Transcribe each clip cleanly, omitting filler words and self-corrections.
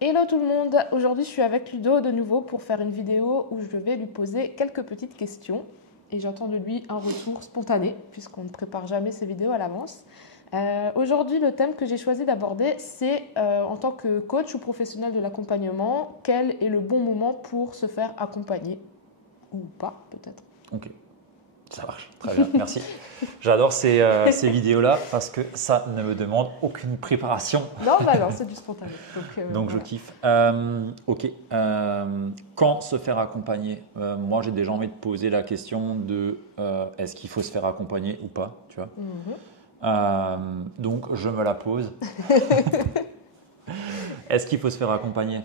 Hello tout le monde, aujourd'hui je suis avec Ludo de nouveau pour faire une vidéo où je vais lui poser quelques petites questions et j'attends de lui un retour spontané puisqu'on ne prépare jamais ces vidéos à l'avance. Aujourd'hui le thème que j'ai choisi d'aborder c'est en tant que coach ou professionnel de l'accompagnement, quel est le bon moment pour se faire accompagner ou pas peut-être. Ok, ça marche, très bien, merci. J'adore ces vidéos-là parce que ça ne me demande aucune préparation. Non, bah non, c'est du spontané. Donc je voilà. kiffe. Ok, quand se faire accompagner? Moi j'ai déjà envie de poser la question de est-ce qu'il faut se faire accompagner ou pas, tu vois. Donc je me la pose. Est-ce qu'il faut se faire accompagner?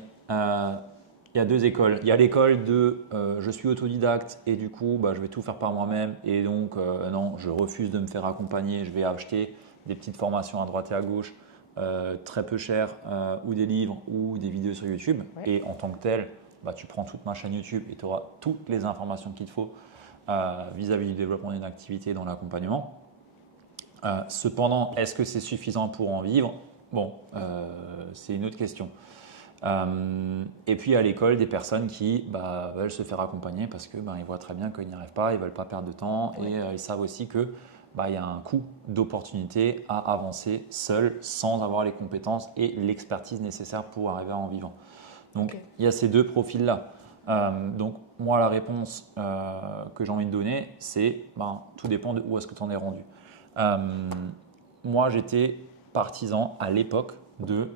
Il y a deux écoles. Il y a l'école de je suis autodidacte et du coup je vais tout faire par moi-même et donc non, je refuse de me faire accompagner. Je vais acheter des petites formations à droite et à gauche très peu chères ou des livres ou des vidéos sur YouTube. Ouais. Et en tant que tel, tu prends toute ma chaîne YouTube et tu auras toutes les informations qu'il te faut vis-à-vis du développement d'une activité dans l'accompagnement. Cependant, est-ce que c'est suffisant pour en vivre? Bon, c'est une autre question. Et puis à l'école, des personnes qui veulent se faire accompagner parce que ils voient très bien qu'ils n'y arrivent pas, ils ne veulent pas perdre de temps et ils savent aussi que il y a un coût d'opportunité à avancer seul sans avoir les compétences et l'expertise nécessaire pour arriver à en vivre. Donc il y a ces deux profils-là. Donc moi la réponse que j'ai envie de donner, c'est tout dépend de où est-ce que tu en es rendu. Moi j'étais partisan à l'époque de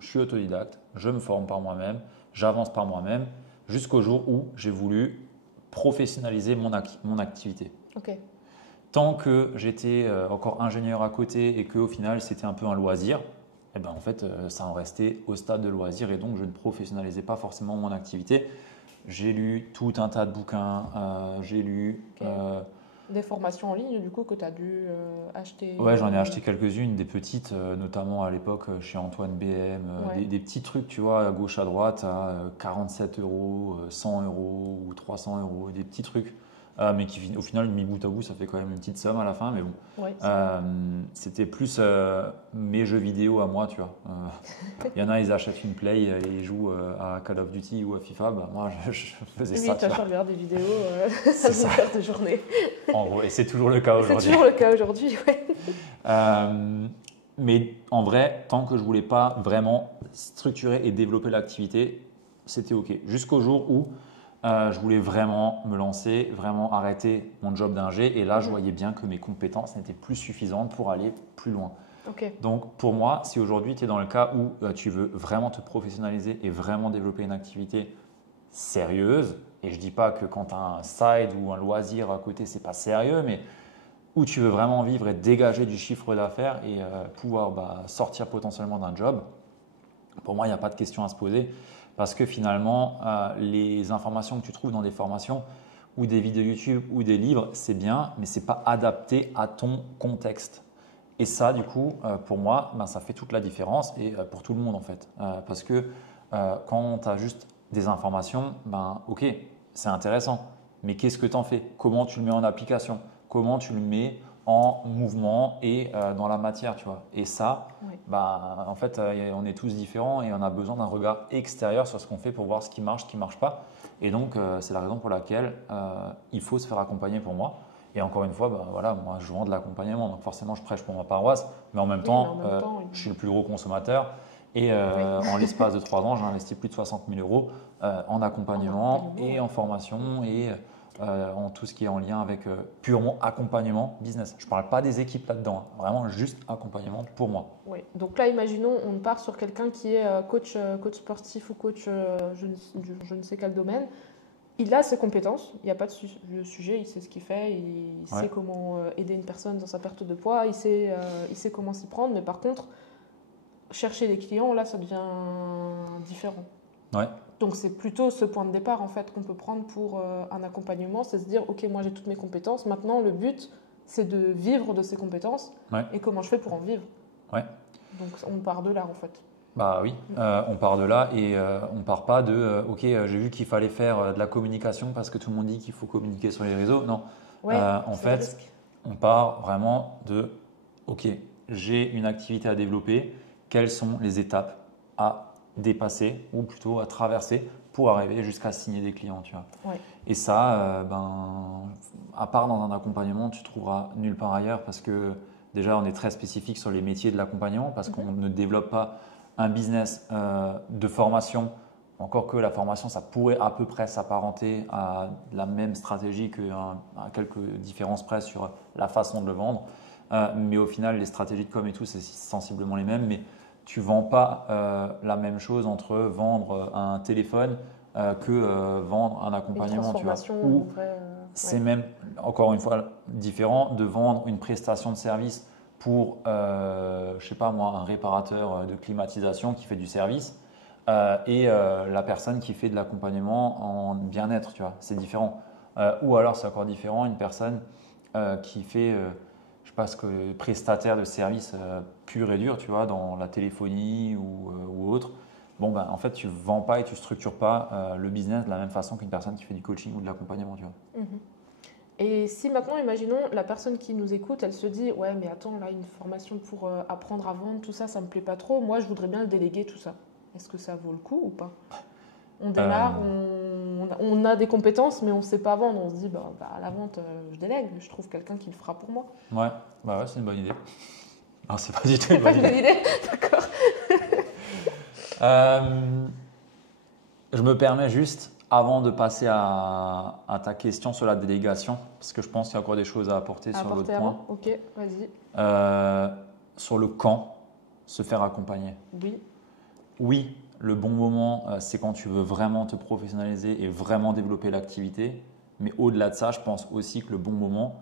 je suis autodidacte, je me forme par moi-même, j'avance par moi-même, jusqu'au jour où j'ai voulu professionnaliser mon activité. Ok. Tant que j'étais encore ingénieur à côté et qu'au final c'était un peu un loisir, en fait ça en restait au stade de loisir et donc je ne professionnalisais pas forcément mon activité. J'ai lu tout un tas de bouquins, j'ai lu… Des formations en ligne, du coup, que tu as dû acheter. Ouais, j'en ai acheté quelques-unes, des petites, notamment à l'époque chez Antoine BM, Ouais. des petits trucs, tu vois, à gauche, à droite, à 47 euros, 100 euros ou 300 euros, des petits trucs, mais qui au final, mis bout à bout, ça fait quand même une petite somme à la fin, mais bon. Ouais, C'était plus mes jeux vidéo à moi, tu vois. Il y en a, ils achètent une Play et ils jouent à Call of Duty ou à FIFA, moi, je faisais oui, ça, tu as tu vois. regardé des vidéos à C'est ça, longueur de journée. en gros, et c'est toujours le cas C'est aujourd'hui. toujours le cas aujourd'hui, ouais. Mais en vrai, tant que je voulais pas vraiment structurer et développer l'activité, c'était OK. Jusqu'au jour où je voulais vraiment me lancer, vraiment arrêter mon job d'ingé. Et là, je voyais bien que mes compétences n'étaient plus suffisantes pour aller plus loin. Ok. Donc, pour moi, si aujourd'hui tu es dans le cas où tu veux vraiment te professionnaliser et vraiment développer une activité sérieuse, et je ne dis pas que quand tu as un side ou un loisir à côté, c'est pas sérieux, mais où tu veux vraiment vivre et dégager du chiffre d'affaires et pouvoir sortir potentiellement d'un job, pour moi, il n'y a pas de question à se poser parce que finalement, les informations que tu trouves dans des formations ou des vidéos YouTube ou des livres, c'est bien, mais ce n'est pas adapté à ton contexte. Et ça, du coup, pour moi, ça fait toute la différence et pour tout le monde en fait. Parce que quand tu as juste des informations, ok, c'est intéressant, mais qu'est-ce que tu en fais? Comment tu le mets en application? Comment tu le mets en mouvement et dans la matière, tu vois? Et ça, Ouais. en fait, on est tous différents et on a besoin d'un regard extérieur sur ce qu'on fait pour voir ce qui marche pas. Et donc, c'est la raison pour laquelle il faut se faire accompagner pour moi. Et encore une fois, voilà, moi, je vends de l'accompagnement, donc forcément, je prêche pour ma paroisse, mais en même Oui, mais temps, en même temps, oui. je suis le plus gros consommateur. Et en l'espace de 3 ans, j'ai investi plus de 60 000 euros en accompagnement et ouais. en formation et en tout ce qui est en lien avec purement accompagnement business. Je ne parle pas des équipes là-dedans, hein, vraiment juste accompagnement pour moi. Oui. Donc là, imaginons, on part sur quelqu'un qui est coach sportif ou coach je ne sais quel domaine. Il a ses compétences, il n'y a pas de sujet, il sait ce qu'il fait, il sait comment aider une personne dans sa perte de poids, il sait comment s'y prendre, mais par contre, chercher des clients, là, ça devient différent. Ouais. Donc c'est plutôt ce point de départ en fait qu'on peut prendre pour un accompagnement, c'est se dire ok, moi j'ai toutes mes compétences, maintenant le but c'est de vivre de ces compétences et comment je fais pour en vivre. Ouais. Donc on part de là en fait. Bah oui, on part de là et on part pas de ok, j'ai vu qu'il fallait faire de la communication parce que tout le monde dit qu'il faut communiquer sur les réseaux. Non, Ouais, en fait, on part vraiment de ok, j'ai une activité à développer, quelles sont les étapes à dépasser ou plutôt à traverser pour arriver jusqu'à signer des clients, tu vois. Ouais. Et ça, à part dans un accompagnement, tu trouveras nulle part ailleurs parce que déjà, on est très spécifique sur les métiers de l'accompagnement parce qu'on ne développe pas un business de formation. Encore que la formation, ça pourrait à peu près s'apparenter à la même stratégie à quelques différences près sur la façon de le vendre. Mais au final, les stratégies de com et tout, c'est sensiblement les mêmes. Mais tu ne vends pas la même chose entre vendre un téléphone que vendre un accompagnement. Tu vois. Ou c'est même, encore une fois, différent de vendre une prestation de service pour, je sais pas moi, un réparateur de climatisation qui fait du service et la personne qui fait de l'accompagnement en bien-être, tu vois, c'est différent. Ou alors c'est encore différent, une personne qui fait, je sais pas ce que, prestataire de service pur et dur, tu vois, dans la téléphonie ou autre. Bon, ben, en fait, tu ne vends pas et tu ne structures pas le business de la même façon qu'une personne qui fait du coaching ou de l'accompagnement, tu vois. Et si maintenant, imaginons, la personne qui nous écoute, elle se dit « Ouais, mais attends, là, une formation pour apprendre à vendre, tout ça, ça ne me plaît pas trop. Moi, je voudrais bien le déléguer, tout ça. » Est-ce que ça vaut le coup ou pas? On démarre, on a des compétences, mais on ne sait pas vendre. On se dit à la vente, je délègue, je trouve quelqu'un qui le fera pour moi. Ouais, c'est une bonne idée. Non, c'est pas du tout une bonne idée. Pas une bonne idée, d'accord. Je me permets juste, avant de passer à ta question sur la délégation, parce que je pense qu'il y a encore des choses à apporter sur votre point. Ok, vas-y. Sur le quand, se faire accompagner. Oui, le bon moment, c'est quand tu veux vraiment te professionnaliser et vraiment développer l'activité. Mais au-delà de ça, je pense aussi que le bon moment,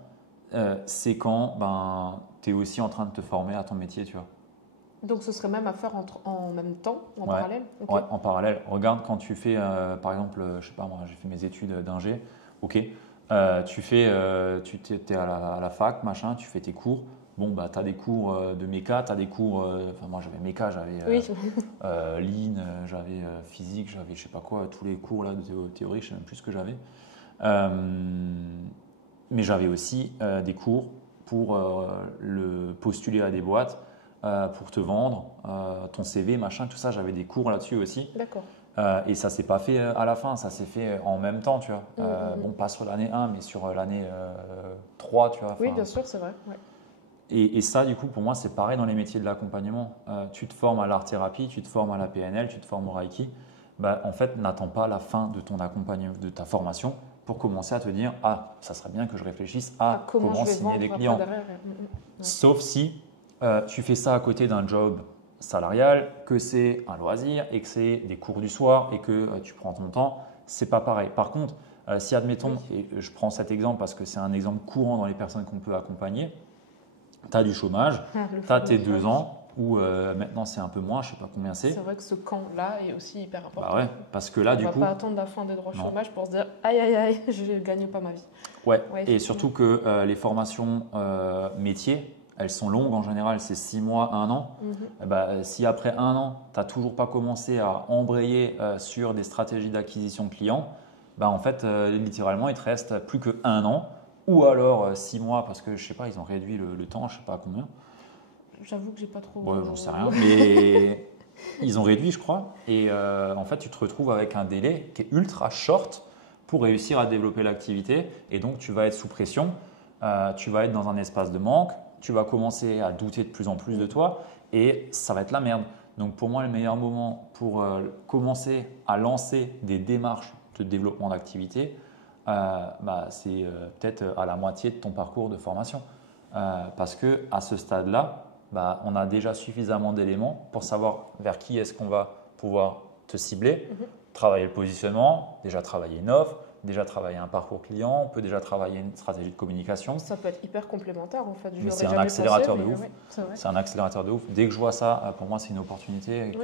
c'est quand tu es aussi en train de te former à ton métier, tu vois. Donc, ce serait même à faire en même temps, en parallèle? Okay. Ouais, en parallèle. Regarde quand tu fais, par exemple, je sais pas moi, j'ai fait mes études d'ingé, ok. Tu es à la fac, machin, tu fais tes cours. Bon, tu as des cours de méca, tu as des cours. Moi, j'avais méca, j'avais lean, j'avais physique, j'avais je sais pas quoi, tous les cours là, de théorie, je sais même plus ce que j'avais. Mais j'avais aussi des cours pour le postuler à des boîtes, pour te vendre ton CV, machin, tout ça. J'avais des cours là-dessus aussi. D'accord. Et ça ne s'est pas fait à la fin, ça s'est fait en même temps, tu vois. Bon, pas sur l'année 1, mais sur l'année 3, tu vois. Oui, bien sûr, c'est vrai. Ouais. Et ça, du coup, pour moi, c'est pareil dans les métiers de l'accompagnement. Tu te formes à l'art-thérapie, tu te formes à la PNL, tu te formes au Reiki. En fait, n'attends pas la fin de ton accompagnement, de ta formation pour commencer à te dire « Ah, ça serait bien que je réfléchisse à comment signer des clients. » Sauf si tu fais ça à côté d'un job salarial, que c'est un loisir et que c'est des cours du soir et que tu prends ton temps, c'est pas pareil. Par contre, si admettons, et je prends cet exemple parce que c'est un exemple courant dans les personnes qu'on peut accompagner, tu as du chômage, tu as tes 2 ans, ou maintenant c'est un peu moins, je ne sais pas combien c'est. C'est vrai que ce camp-là est aussi hyper important. Parce que là, on ne va pas attendre la fin des droits chômage pour se dire aïe aïe aïe, je ne gagne pas ma vie. Ouais, et surtout que les formations métiers, elles sont longues en général, c'est 6 mois, 1 an. Si après 1 an, tu n'as toujours pas commencé à embrayer sur des stratégies d'acquisition de clients, en fait, littéralement, il te reste plus que 1 an. Ou alors 6 mois, parce que je sais pas, ils ont réduit le temps, je sais pas à combien. J'avoue que j'ai pas trop. Ouais, j'en sais rien, mais ils ont réduit, je crois. Et en fait, tu te retrouves avec un délai qui est ultra short pour réussir à développer l'activité. Et donc, tu vas être sous pression, tu vas être dans un espace de manque, tu vas commencer à douter de plus en plus de toi et ça va être la merde. Donc, pour moi, le meilleur moment pour commencer à lancer des démarches de développement d'activité, c'est peut-être à la moitié de ton parcours de formation. Parce qu'à ce stade-là, on a déjà suffisamment d'éléments pour savoir vers qui est-ce qu'on va pouvoir te cibler, travailler le positionnement, déjà travailler une offre, déjà travailler un parcours client, on peut déjà travailler une stratégie de communication. Ça peut être hyper complémentaire en fait. Mais c'est un accélérateur de ouf. C'est un accélérateur de ouf. Dès que je vois ça, pour moi, c'est une opportunité et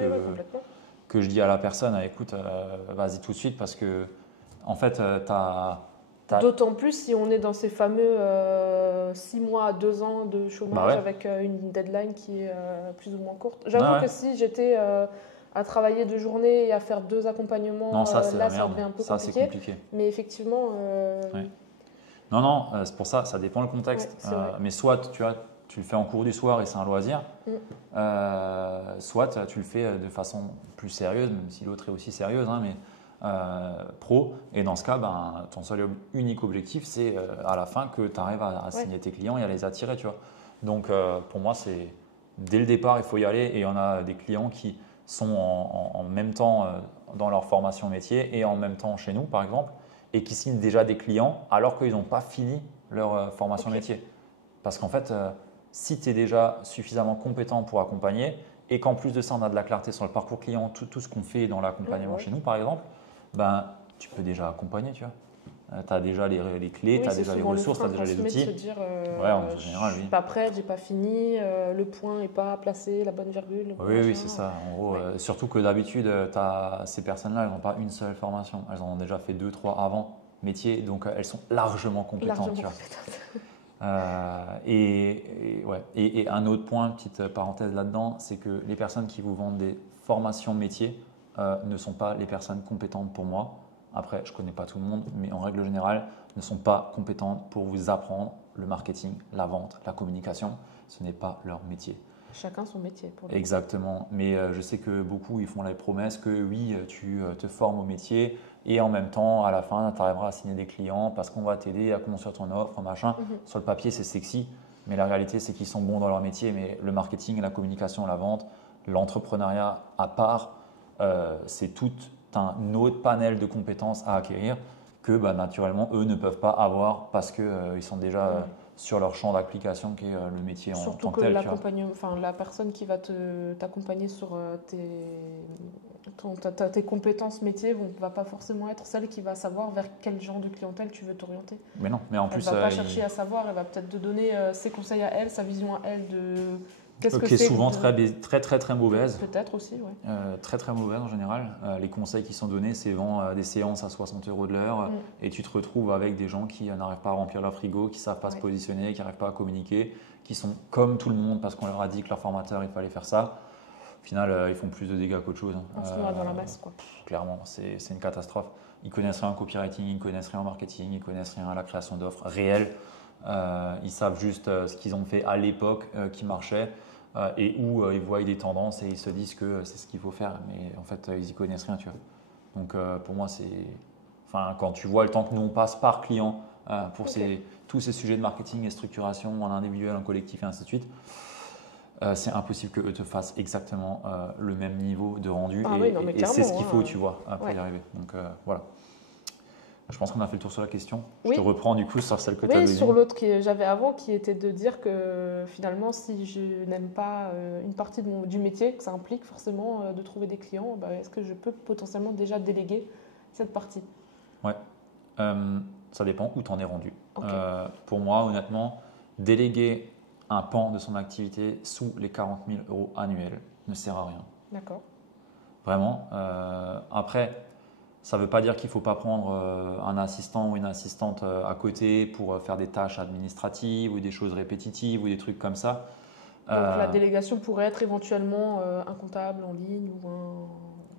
que je dis à la personne, écoute, vas-y tout de suite parce que en fait, d'autant plus si on est dans ces fameux 6 mois à 2 ans de chômage avec une deadline qui est plus ou moins courte. J'avoue que si j'étais à travailler 2 journées et à faire 2 accompagnements, ça devient un peu compliqué. Mais effectivement… Non, c'est pour ça, ça dépend le contexte. Mais soit tu as tu le fais en cours du soir et c'est un loisir, soit tu le fais de façon plus sérieuse, même si l'autre est aussi sérieuse, hein, mais pro. Et dans ce cas, ton seul unique objectif, c'est à la fin que tu arrives à signer tes clients et à les attirer. Tu vois. Donc pour moi, c'est dès le départ, il faut y aller. Et il y en a des clients qui sont en même temps dans leur formation métier et en même temps chez nous, par exemple, et qui signent déjà des clients alors qu'ils n'ont pas fini leur formation métier. Parce qu'en fait, si tu es déjà suffisamment compétent pour accompagner et qu'en plus de ça, on a de la clarté sur le parcours client, tout ce qu'on fait dans l'accompagnement chez nous, par exemple, tu peux déjà accompagner. Tu vois. Tu as déjà les clés, tu as déjà les ressources, tu as déjà les outils. De se dire, en général, je ne suis pas prête, je n'ai pas fini, le point n'est pas placé, la bonne virgule. Oui, c'est ça. En gros, surtout que d'habitude, ces personnes-là, elles n'ont pas une seule formation. Elles en ont déjà fait 2, 3 avant métier, donc elles sont largement compétentes. Et un autre point, petite parenthèse là-dedans, c'est que les personnes qui vous vendent des formations métiers ne sont pas les personnes compétentes pour moi. Après, je ne connais pas tout le monde, mais en règle générale, ne sont pas compétentes pour vous apprendre le marketing, la vente, la communication. Ce n'est pas leur métier. Chacun son métier. Exactement. Mais je sais que beaucoup, ils font la promesse que oui, tu te formes au métier et en même temps, à la fin, tu arriveras à signer des clients parce qu'on va t'aider à construire ton offre, machin. Sur le papier, c'est sexy, mais la réalité, c'est qu'ils sont bons dans leur métier. Mais le marketing, la communication, la vente, l'entrepreneuriat à part, c'est tout un autre panel de compétences à acquérir que naturellement, eux ne peuvent pas avoir parce qu'ils sont déjà sur leur champ d'application qui est le métier en tant que tel. Surtout que la personne qui va t'accompagner sur tes compétences métiers ne va pas forcément être celle qui va savoir vers quel genre de clientèle tu veux t'orienter. Mais non, mais en plus… Elle ne va pas chercher à savoir, elle va peut-être te donner ses conseils à elle, sa vision à elle de… Qui est souvent très mauvaise. Peut-être aussi, oui. Très mauvaise en général. Les conseils qui sont donnés, c'est vendre des séances à 60 € de l'heure et tu te retrouves avec des gens qui n'arrivent pas à remplir leur frigo, qui ne savent pas se positionner, qui n'arrivent pas à communiquer, qui sont comme tout le monde parce qu'on leur a dit que leur formateur, il fallait faire ça. Au final, ils font plus de dégâts qu'autre chose. On se noie dans la masse, quoi. Clairement, c'est une catastrophe. Ils connaissent rien en copywriting, ils connaissent rien en marketing, ils connaissent rien à la création d'offres réelles. Ils savent juste ce qu'ils ont fait à l'époque qui marchait. Et où ils voient des tendances et ils se disent que c'est ce qu'il faut faire, mais en fait ils y connaissent rien, tu vois. Donc pour moi quand tu vois le temps que nous on passe par client pour tous ces sujets de marketing et structuration en individuel, en collectif et ainsi de suite, c'est impossible qu'eux te fassent exactement le même niveau de rendu et c'est ce qu'il faut, tu vois, pour y arriver. Donc voilà. Je pense qu'on a fait le tour sur la question. Je te reprends du coup sur celle que tu avais dit. Sur l'autre que j'avais avant, qui était de dire que finalement, si je n'aime pas une partie du métier, que ça implique forcément de trouver des clients, est-ce que je peux potentiellement déjà déléguer cette partie? Ouais, ça dépend où tu en es rendu. Pour moi, honnêtement, déléguer un pan de son activité sous les 40 000 € annuels ne sert à rien. D'accord. Vraiment. Après… Ça ne veut pas dire qu'il ne faut pas prendre un assistant ou une assistante à côté pour faire des tâches administratives ou des choses répétitives ou des trucs comme ça. Donc la délégation pourrait être éventuellement un comptable en ligne ou un…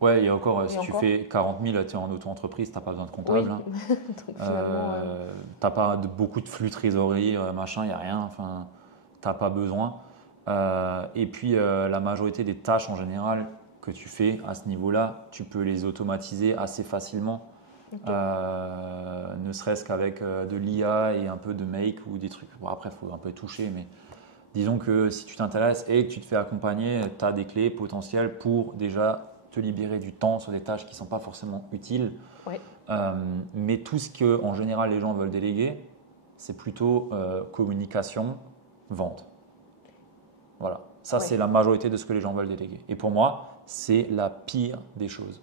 Ouais, et encore, si tu fais 40 000, tu es en auto-entreprise, tu n'as pas besoin de comptable. Oui. Tu n'as pas beaucoup de flux trésorerie, machin, il n'y a rien. Enfin, tu n'as pas besoin. Et puis, la majorité des tâches en général que tu fais à ce niveau-là, tu peux les automatiser assez facilement, ne serait-ce qu'avec de l'IA et un peu de make ou des trucs. Bon, après, il faut un peu toucher, mais disons que si tu t'intéresses et que tu te fais accompagner, tu as des clés potentielles pour déjà te libérer du temps sur des tâches qui ne sont pas forcément utiles. Mais tout ce que, en général, les gens veulent déléguer, c'est plutôt communication, vente. Voilà. Ça, c'est la majorité de ce que les gens veulent déléguer. Et pour moi, c'est la pire des choses.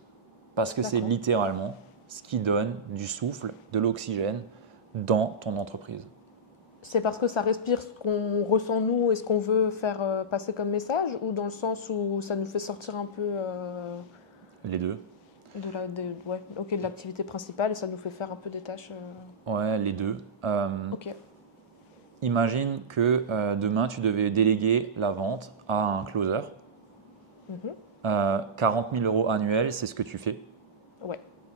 Parce que c'est littéralement ce qui donne du souffle, de l'oxygène dans ton entreprise. C'est parce que ça respire ce qu'on ressent nous et ce qu'on veut faire passer comme message, ou dans le sens où ça nous fait sortir un peu… Les deux. De l'activité principale et ça nous fait faire un peu des tâches… Ouais, les deux. Imagine que demain, tu devais déléguer la vente à un closer. 40 000 € annuels, c'est ce que tu fais.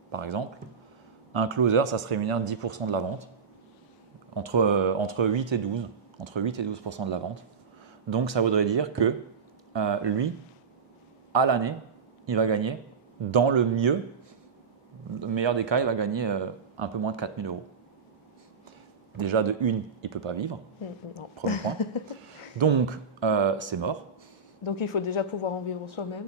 Par exemple. Un closer, ça se rémunère 10% de la vente. Entre 8 et 12% de la vente. Donc, ça voudrait dire que lui, à l'année, il va gagner, dans le meilleur des cas, il va gagner un peu moins de 4 000 euros. Déjà, de une, il ne peut pas vivre. Non. Premier point. Donc, c'est mort. Donc il faut déjà pouvoir en vivre soi-même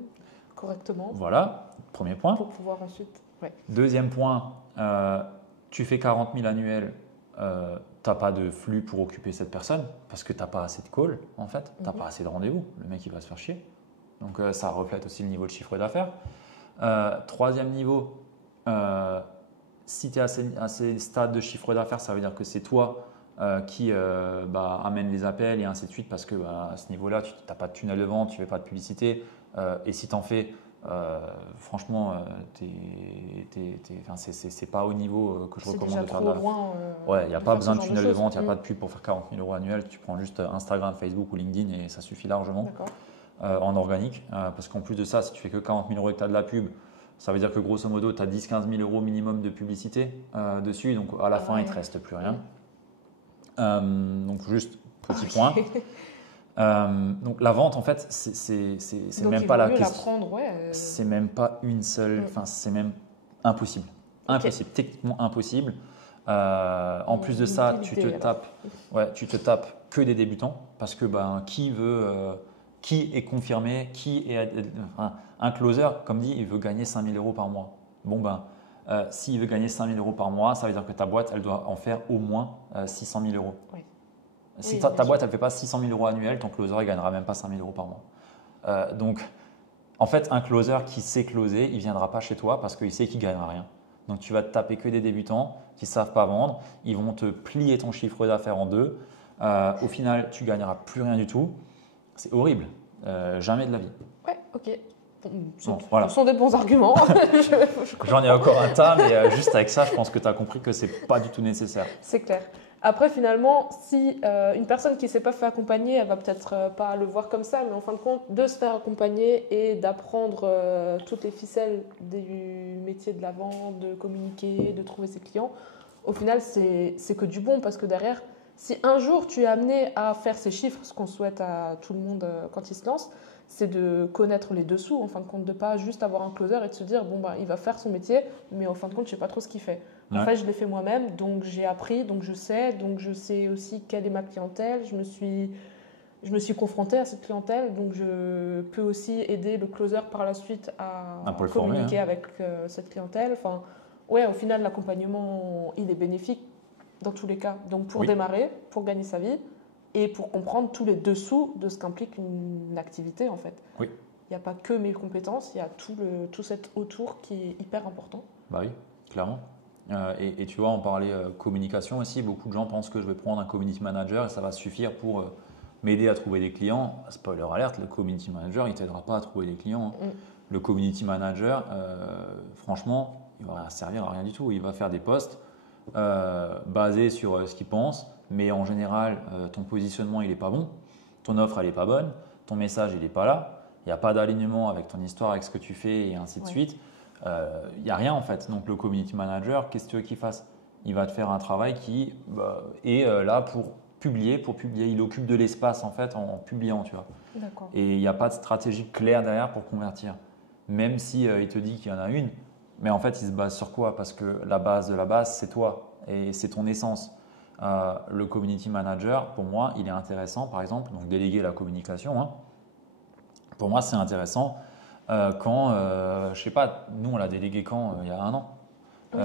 correctement Voilà, premier point. pour pouvoir ensuite. Ouais. Deuxième point, tu fais 40 000 annuels, tu n'as pas de flux pour occuper cette personne parce que tu n'as pas assez de calls en fait, tu n'as pas assez de rendez-vous. Le mec, il va se faire chier. Donc, ça reflète aussi le niveau de chiffre d'affaires. Troisième niveau, si tu es à ces stades de chiffre d'affaires, ça veut dire que c'est toi qui amène les appels et ainsi de suite parce que à ce niveau-là, tu n'as pas de tunnel de vente, tu ne fais pas de publicité. Et si tu en fais, franchement, c'est pas au niveau que je recommande de faire de la vente. Ouais, il n'y a pas besoin de tunnel de vente, il n'y a pas de pub pour faire 40 000 euros annuels. Tu prends juste Instagram, Facebook ou LinkedIn et ça suffit largement en organique. Parce qu'en plus de ça, si tu fais que 40 000 euros et que tu as de la pub, ça veut dire que grosso modo, tu as 10-15 000 euros minimum de publicité dessus. Donc à la fin, il ne te reste plus rien. Donc juste petit point. Donc la vente en fait c'est même pas la question. C'est même pas une seule. Enfin c'est même impossible. Techniquement impossible. En plus de ça, tu te tapes que des débutants parce que qui est confirmé, un closer comme dit il veut gagner 5 000 euros par mois. Bon s'il veut gagner 5 000 euros par mois, ça veut dire que ta boîte, elle doit en faire au moins 600 000 euros. Oui. Si ta boîte, elle ne fait pas 600 000 euros annuels, ton closer, il ne gagnera même pas 5 000 euros par mois. Donc, en fait, un closer qui sait closer, il ne viendra pas chez toi parce qu'il sait qu'il ne gagnera rien. Donc, tu vas te taper que des débutants qui ne savent pas vendre. Ils vont te plier ton chiffre d'affaires en deux. Au final, tu ne gagneras plus rien du tout. C'est horrible. Jamais de la vie. Ouais, ok. Ce sont des bons arguments. J'en ai encore un tas, mais juste avec ça, je pense que tu as compris que ce n'est pas du tout nécessaire. C'est clair. Après, finalement, si une personne qui ne s'est pas fait accompagner, elle va peut-être pas le voir comme ça, mais en fin de compte, de se faire accompagner et d'apprendre toutes les ficelles du métier de la vente, de communiquer, de trouver ses clients, au final, c'est que du bon parce que derrière, si un jour tu es amené à faire ces chiffres, ce qu'on souhaite à tout le monde quand il se lance, c'est de connaître les dessous, en fin de compte, de ne pas juste avoir un closer et de se dire, il va faire son métier, mais en fin de compte, je ne sais pas trop ce qu'il fait. En fait, je l'ai fait moi-même, donc j'ai appris, donc je sais aussi quelle est ma clientèle, je me suis confrontée à cette clientèle, donc je peux aussi aider le closer par la suite à communiquer avec cette clientèle. Enfin, ouais, au final, l'accompagnement, il est bénéfique dans tous les cas. Donc pour démarrer, pour gagner sa vie, et pour comprendre tous les dessous de ce qu'implique une activité en fait. Oui. Il n'y a pas que mes compétences, il y a tout cet autour qui est hyper important. Bah oui, clairement. Et tu vois, on parlait communication aussi. Beaucoup de gens pensent que je vais prendre un community manager et ça va suffire pour m'aider à trouver des clients. Spoiler alert, le community manager, il ne t'aidera pas à trouver des clients. Le community manager, franchement, il ne va servir à rien du tout. Il va faire des posts basés sur ce qu'il pense. Mais en général, ton positionnement, il n'est pas bon, ton offre, elle n'est pas bonne, ton message, il n'est pas là, il n'y a pas d'alignement avec ton histoire, avec ce que tu fais et ainsi de suite. Il n'y a rien en fait. Donc le community manager, qu'est-ce que tu veux qu'il fasse? Il va te faire un travail qui est là pour publier. Il occupe de l'espace en fait en publiant, tu vois. D'accord. Et il n'y a pas de stratégie claire derrière pour convertir. Même si il te dit qu'il y en a une, mais en fait, il se base sur quoi? Parce que la base de la base, c'est toi et c'est ton essence. Le community manager, pour moi, il est intéressant, par exemple, donc déléguer la communication. Pour moi, c'est intéressant quand, je ne sais pas, nous, on l'a délégué quand il y a 1 an. Oui,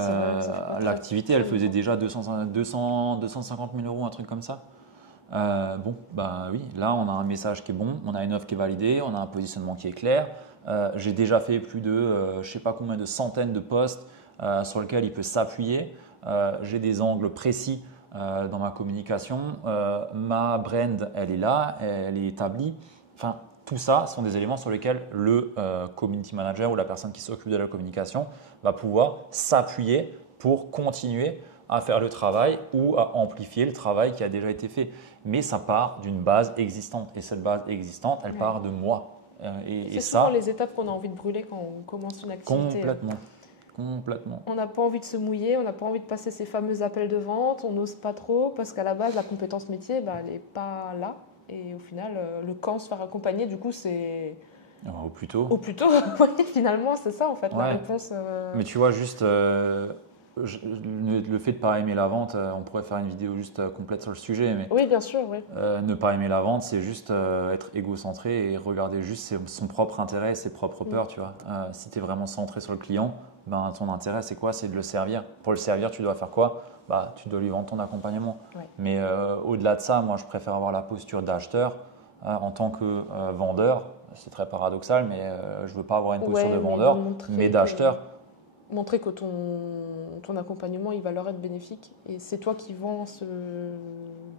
l'activité, elle faisait déjà 250 000 euros, un truc comme ça. Oui, là, on a un message qui est bon, on a une offre qui est validée, on a un positionnement qui est clair. J'ai déjà fait plus de, je ne sais pas combien de centaines de posts sur lesquels il peut s'appuyer. J'ai des angles précis dans ma communication, ma brand, elle est là, elle est établie. Enfin, tout ça sont des éléments sur lesquels le community manager ou la personne qui s'occupe de la communication va pouvoir s'appuyer pour continuer à faire le travail ou à amplifier le travail qui a déjà été fait. Mais ça part d'une base existante et cette base existante, elle part de moi. C'est souvent les étapes qu'on a envie de brûler quand on commence une activité. Complètement. On n'a pas envie de se mouiller, on n'a pas envie de passer ces fameux appels de vente, on n'ose pas trop parce qu'à la base, la compétence métier, elle n'est pas là. Et au final, le quand se faire accompagner, du coup, c'est Au plus tôt. au plus tôt. Ouais, finalement, c'est ça en fait, la Ouais. réponse. Mais tu vois, juste le fait de ne pas aimer la vente, on pourrait faire une vidéo juste complète sur le sujet, mais Oui, bien sûr, oui. ne pas aimer la vente, c'est juste être égocentré et regarder juste son propre intérêt, ses propres peurs, tu vois. Si tu es vraiment centré sur le client, ben, ton intérêt, c'est quoi? C'est de le servir. Pour le servir, tu dois faire quoi? Bah, tu dois lui vendre ton accompagnement. Ouais. Mais au-delà de ça, moi, je préfère avoir la posture d'acheteur en tant que vendeur. C'est très paradoxal, mais je ne veux pas avoir une posture Ouais, de mais vendeur, montrer mais que- d'acheteur. Montrer que ton accompagnement, il va leur être bénéfique. Et c'est toi qui vends ce.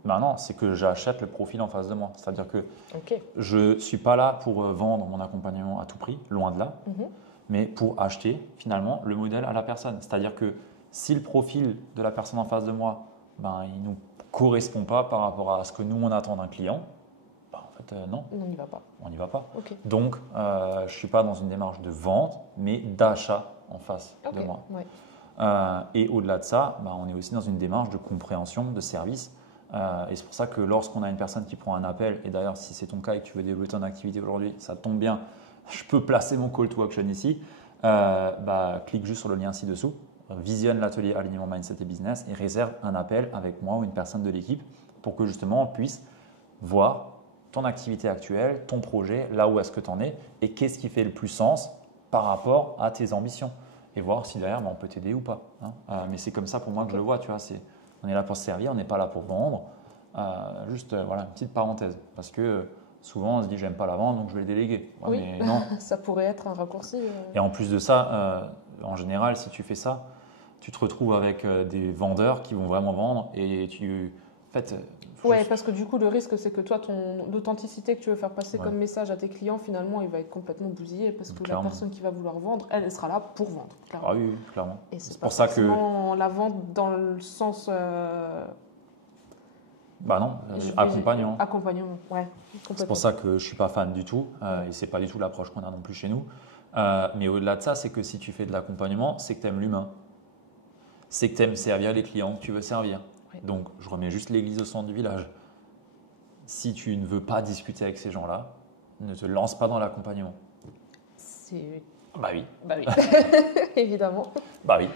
Ben non, c'est que j'achète le profil en face de moi. C'est-à-dire que Ok. je ne suis pas là pour vendre mon accompagnement à tout prix, loin de là, Mhm. mais pour acheter finalement le modèle à la personne. C'est-à-dire que si le profil de la personne en face de moi, ben, il ne nous correspond pas par rapport à ce que nous on attend d'un client, ben, en fait non, On n'y va pas. on n'y va pas. Ok. Donc je ne suis pas dans une démarche de vente, mais d'achat en face Ok. de moi. Ouais. Et au-delà de ça, ben, on est aussi dans une démarche de compréhension, de service. Et c'est pour ça que lorsqu'on a une personne qui prend un appel, et d'ailleurs si c'est ton cas et que tu veux développer ton activité aujourd'hui, ça tombe bien, je peux placer mon call to action ici, bah, clique juste sur le lien ci-dessous, visionne l'atelier alignement mindset et business et réserve un appel avec moi ou une personne de l'équipe pour que justement on puisse voir ton activité actuelle, ton projet, là où est-ce que tu en es et qu'est-ce qui fait le plus sens par rapport à tes ambitions et voir si derrière on peut t'aider ou pas. Hein. Mais c'est comme ça pour moi que je le vois, tu vois, on est là pour se servir, on n'est pas là pour vendre. Voilà, une petite parenthèse parce que souvent on se dit j'aime pas la vente donc je vais le déléguer. Ouais, Oui. mais non. Ça pourrait être un raccourci. Et en plus de ça, en général, si tu fais ça, tu te retrouves avec des vendeurs qui vont vraiment vendre et en fait, Ouais, juste- parce que du coup, le risque, c'est que toi, l'authenticité que tu veux faire passer Ouais. comme message à tes clients, finalement, il va être complètement bousillé parce que Clairement. la personne qui va vouloir vendre, elle sera là pour vendre. Clairement. Ah oui, oui, clairement. Et C'est pas pour ça que, forcément la vente dans le sens bah non, accompagnant. accompagnement. Ouais, C'est complètement. pour ça que je suis pas fan du tout et c'est pas du tout l'approche qu'on a non plus chez nous. Mais au-delà de ça, c'est que si tu fais de l'accompagnement, c'est que tu aimes l'humain. C'est que tu aimes servir les clients que tu veux servir. Ouais. Donc, je remets juste l'église au centre du village. Si tu ne veux pas discuter avec ces gens-là, ne te lance pas dans l'accompagnement. C'est. Bah oui, Bah oui, évidemment. bah oui.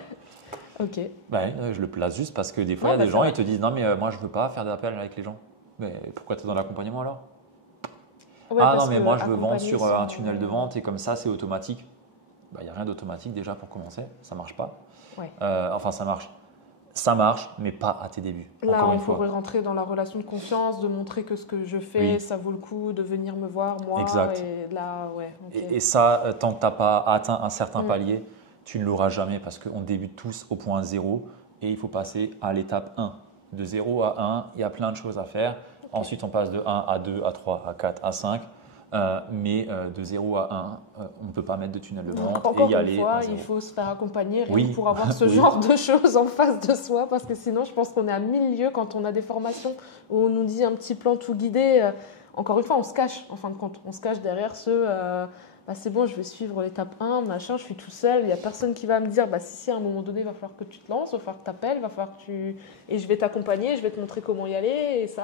Ok. Bah oui, je le place juste parce que des fois, Non, il y a bah, des c'est gens, vrai. ils te disent non, mais moi, je veux pas faire d'appel avec les gens. Mais pourquoi tu es dans l'accompagnement alors? Ouais, Ah parce non, mais que moi, je veux vendre accompagner sur sans- un tunnel de vente et comme ça, c'est automatique. Bah, il n'y a rien d'automatique déjà pour commencer. Ça marche pas. Ouais. Enfin, ça marche. Ça marche, mais pas à tes débuts. Là, Encore on une fois. pourrait rentrer dans la relation de confiance, de montrer que ce que je fais, Oui. ça vaut le coup de venir me voir, moi. Exact. Et là, ouais. Ok. Et ça, tant que tu n'as pas atteint un certain Mm. palier, tu ne l'auras jamais parce qu'on débute tous au point 0 et il faut passer à l'étape 1. De 0 à 1, il y a plein de choses à faire. Ensuite, on passe de 1 à 2, à 3, à 4, à 5. Mais de 0 à 1, on ne peut pas mettre de tunnel de vente Encore et y une aller fois, à 0. il faut se faire accompagner rien Oui. que pour avoir ce Oui. genre de choses en face de soi, parce que sinon, je pense qu'on est à mille lieues quand on a des formations où on nous dit un petit plan tout guidé. Encore une fois, on se cache, en fin de compte. On se cache derrière bah, c'est bon, je vais suivre l'étape 1, machin, je suis tout seul, il n'y a personne qui va me dire, bah si, à un moment donné, il va falloir que tu te lances, il va falloir que tu appelles, il va falloir que tu... Et je vais t'accompagner, je vais te montrer comment y aller, et ça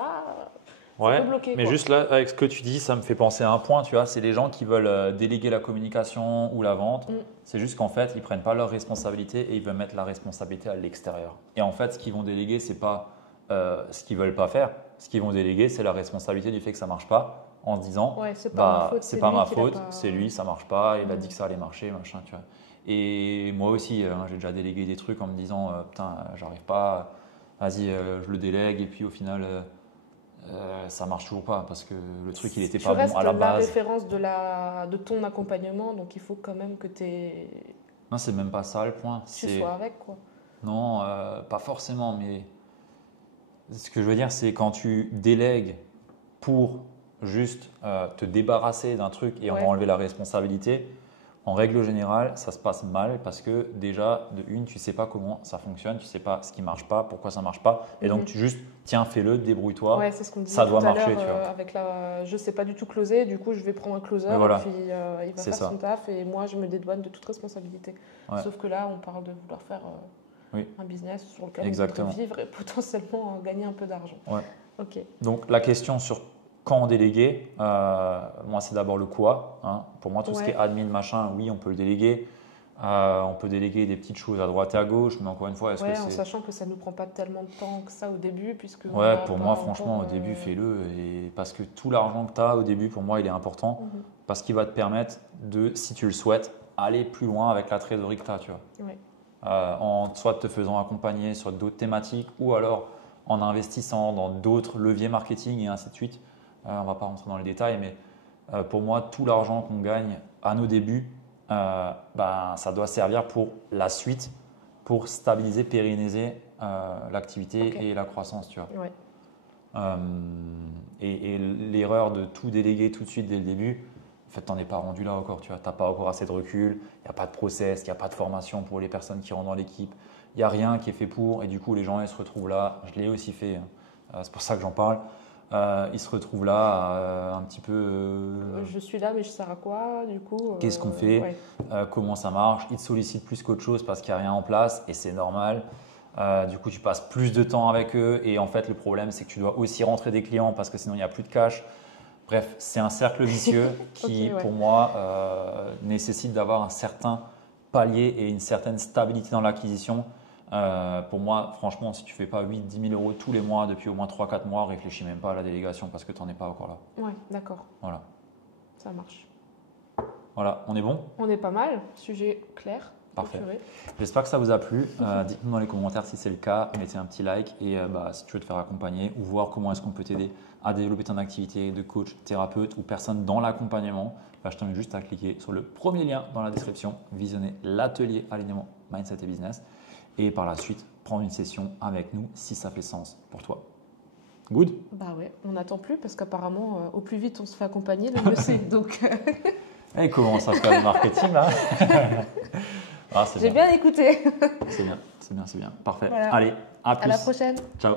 Ouais, peut bloquer, mais quoi. juste là, avec ce que tu dis, ça me fait penser à un point, tu vois, c'est les gens qui veulent déléguer la communication ou la vente. Mm. C'est juste qu'en fait, ils prennent pas leur responsabilité et ils veulent mettre la responsabilité à l'extérieur. Et en fait, ce qu'ils vont déléguer, c'est pas ce qu'ils veulent pas faire. Ce qu'ils vont déléguer, c'est la responsabilité du fait que ça marche pas, en se disant, Ouais, c'est pas ma bah, faute, c'est pas lui ma qui l'a faute, pas- c'est lui, ça marche pas, il a Mm. dit que ça allait marcher, machin, tu vois. Et moi aussi, j'ai déjà délégué des trucs en me disant, putain, j'arrive pas, vas-y, je le délègue, et puis au final, ça marche toujours pas parce que le truc, il était Tu pas bon restes à la la base. référence de ton accompagnement, donc il faut quand même que Non, c'est même pas ça le point. tu sois avec, quoi. Non, pas forcément, mais ce que je veux dire, c'est quand tu délègues pour juste te débarrasser d'un truc et en Ouais. enlever la responsabilité, en règle générale, ça se passe mal parce que déjà, de une, tu sais pas comment ça fonctionne, tu sais pas ce qui marche pas, pourquoi ça marche pas, et donc Mhm. tu juste, tiens, fais-le, débrouille-toi. Ouais, c'est ce qu'on disait ça tout doit à marcher, l'heure tu vois. avec je sais pas du tout closer, du coup je vais prendre un closer Mais voilà. et puis il va C'est faire ça. son taf et moi je me dédouane de toute responsabilité. Ouais. Sauf que là on parle de vouloir faire Oui. un business sur lequel Exactement. on voudrait vivre et potentiellement gagner un peu d'argent. Ouais. Ok. Donc la question sur quand déléguer, moi, c'est d'abord le quoi. Hein. Pour moi, tout ce qui est admin, machin, oui, on peut le déléguer. On peut déléguer des petites choses à droite et à gauche, mais encore une fois, est-ce que en sachant que ça ne nous prend pas tellement de temps que ça au début, puisque ouais, pour moi, franchement, au début, fais-le. Et parce que tout l'argent que tu as au début, pour moi, il est important. Parce qu'il va te permettre de, si tu le souhaites, aller plus loin avec la trésorerie que tu as. Tu vois. Ouais. En soit te faisant accompagner sur d'autres thématiques ou alors en investissant dans d'autres leviers marketing et ainsi de suite. On ne va pas rentrer dans les détails, mais pour moi, tout l'argent qu'on gagne à nos débuts, ça doit servir pour la suite, pour stabiliser, pérenniser l'activité et la croissance. Tu vois. Ouais. Et l'erreur de tout déléguer tout de suite dès le début, en fait, tu n'en es pas rendu là encore. Tu n'as pas encore assez de recul, il n'y a pas de process, il n'y a pas de formation pour les personnes qui rentrent dans l'équipe. Il n'y a rien qui est fait pour, et du coup, les gens ils se retrouvent là. Je l'ai aussi fait, c'est pour ça que j'en parle. Ils se retrouvent là un petit peu. Je suis là, mais je sers à quoi du coup Qu'est-ce qu'on fait comment ça marche. Ils te sollicitent plus qu'autre chose parce qu'il n'y a rien en place et c'est normal. Du coup, tu passes plus de temps avec eux et en fait, le problème, c'est que tu dois aussi rentrer des clients parce que sinon, il n'y a plus de cash. Bref, c'est un cercle vicieux qui, pour moi, nécessite d'avoir un certain palier et une certaine stabilité dans l'acquisition. Pour moi, franchement, si tu ne fais pas 8-10 000 euros tous les mois depuis au moins 3-4 mois, réfléchis même pas à la délégation parce que tu n'en es pas encore là. Ouais, d'accord. Voilà. Ça marche. Voilà, on est bon? On est pas mal. Sujet clair. Parfait. J'espère que ça vous a plu. Dites-nous dans les commentaires si c'est le cas. Mettez un petit like et si tu veux te faire accompagner ou voir comment est-ce qu'on peut t'aider à développer ton activité de coach, thérapeute ou personne dans l'accompagnement, je t'invite juste à cliquer sur le premier lien dans la description, visionner l'atelier alignement mindset et business et par la suite prendre une session avec nous si ça fait sens pour toi. Good? Bah ouais, on n'attend plus parce qu'apparemment au plus vite on se fait accompagner, le mieux c'est. Donc. Et comment ça fait le marketing là? J'ai bien écouté. C'est bien. Parfait. Voilà. Allez, à plus. À la prochaine. Ciao.